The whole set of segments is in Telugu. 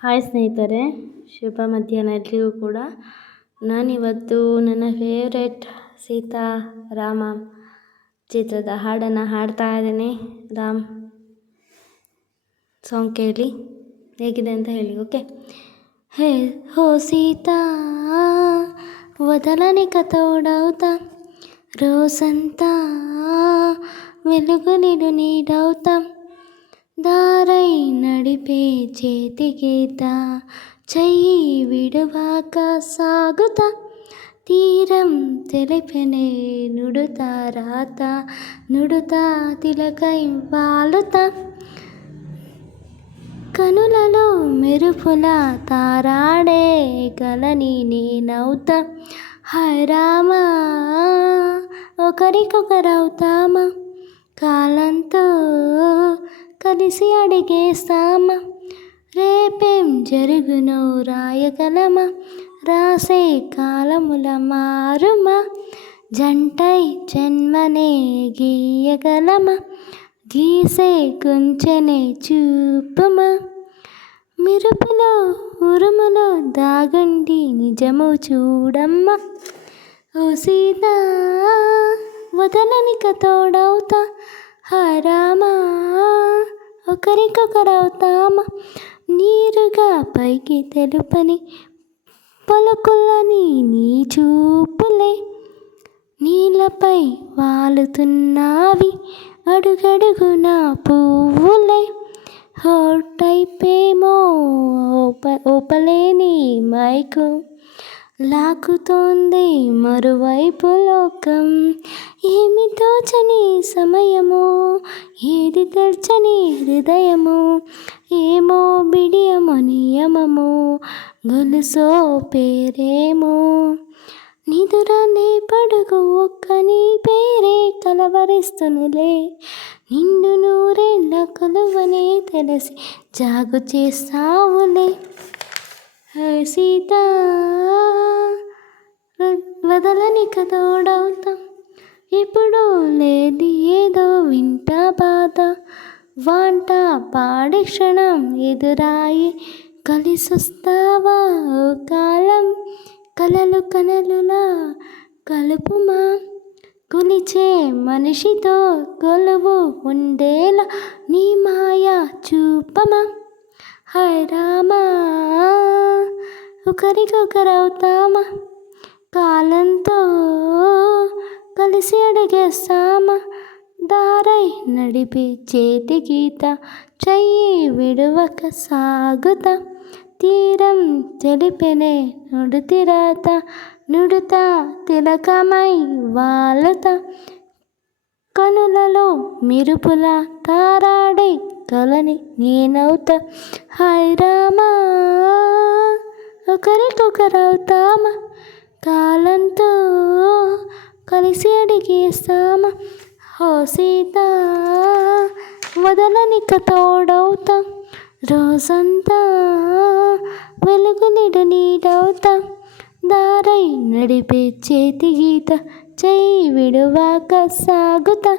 ಹಾಯ್ ಸ್ನೇಹಿತರೆ, ಶುಭ ಮಧ್ಯಾಹ್ನ ಎಲ್ರಿಗೂ ಕೂಡ. ನಾನಿವತ್ತು ನನ್ನ ಫೇವ್ರೆಟ್ ಸೀತಾ ರಾಮ ಚಿತ್ರದ ಹಾಡನ್ನು ಹಾಡ್ತಾ ಇದ್ದೀನಿ. ರಾಮ್ ಸಾಂಗ್ ಕೇಳಿ ಹೇಗಿದೆ ಅಂತ ಹೇಳಿ. ಓಕೆ. హే హో సీతా వదలనిక తోడవుతా, రోజంతా వెలుగు నిడు నీడవుతా, దారై నడిపే చేతి గీత, చెయ్యి విడువాక సాగుతా, తీరం తెలిపెనే నుడుతా రాత, నుడుతా తిలకై వాలుతా, కనులలో మెరుపుల తారాడే కలని నేనవుతా. హాయ్ రామా, ఒకరికొకరవుతామా, కాలంతో కలిసి అడిగేస్తామా, రేపేం జరుగునో రాయగలమా, రాసే కాలముల మారుమా, జంటై జన్మనే గీయగలమా, గీసే కుంచెనే చూపుమా, మెరుపులో ఉరుములో దాగండి నిజము చూడమ్మా. ఓ సీతా వదలనిక తోడవుతా, హాయ్ రామా ఒకరికొకరవుతామా, నీరుగా పైకి తెలుపని పలుకులని నీ చూపులే, నీళ్ళపై వాలుతున్నావి అడుగడుగున పువ్వులే, హోటైపేమో ఓపలేని మైకు లాక్కుతోంది మరువైపు లోకం, ఏమి తోచని సమయము, ఏది తెల్చని హృదయము, ఏమో బిడియము నియమము, గొలుసో పేరేమో, నిదురనే పడుగు ఒక్క నీ పేరే కలవరిస్తునులే, నిండు నూరేళ్ళ కొలువనే తెలిసి జాగు చేస్తావులే. హాయ్ సీతా వదలనిక తోడవుతా, ఇప్పుడు లేది ఏదో వింట బాధ, వాంట పాడే క్షణం ఎదురాయి కలిసొస్తావా ఓ కాలం, కలలు కలలులా కలుపుమా, కొలిచే మనిషితో కొలువు ఉండేలా నీ మాయ చూపమా. హాయ్ రామా ఒకరికొకరవుతామా, కాలంతో కలిసి అడిగేస్తామా, దారై నడిపి చేతి గీత, చెయ్యి విడువక సాగుతా, తీరం తెలిపెనే నుడితిరాత, నుడుతా తిలకమై వాలుతా, కనులలో మెరుపుల తారాడే కలని నేనవుతా. హాయ్ రామా ఒకరికొకరవుతామా, కాలంతో కలిసి అడిగేస్తామా, హో సీతా వదలనిక తోడవుతా, రోజంతా వెలుగు నిడు నీడవుతా, దారై నడిపే చేతి గీత, చెయ్యి విడువాక ಸಾಗುತ್ತಾ.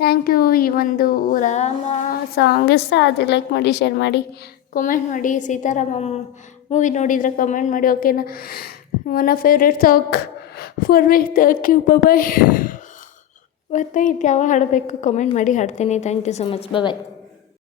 Thank you. ಈ ಒಂದು ರಾಮ ಸಾಂಗ್ ಇಷ್ಟ ಆದರೆ ಲೈಕ್ ಮಾಡಿ, ಶೇರ್ ಮಾಡಿ, ಕಾಮೆಂಟ್ ಮಾಡಿ. ಸೀತಾರಾಮ ಮೂವಿ ನೋಡಿದರೆ ಕಮೆಂಟ್ ಮಾಡಿ. ಓಕೆನಾ? One of favourite song for me. Thank you. Bye. ಮತ್ತೆ ಇದು ಯಾವ ಹಾಡಬೇಕು ಕಮೆಂಟ್ ಮಾಡಿ, ಹಾಡ್ತೀನಿ. Thank you so much. Bye.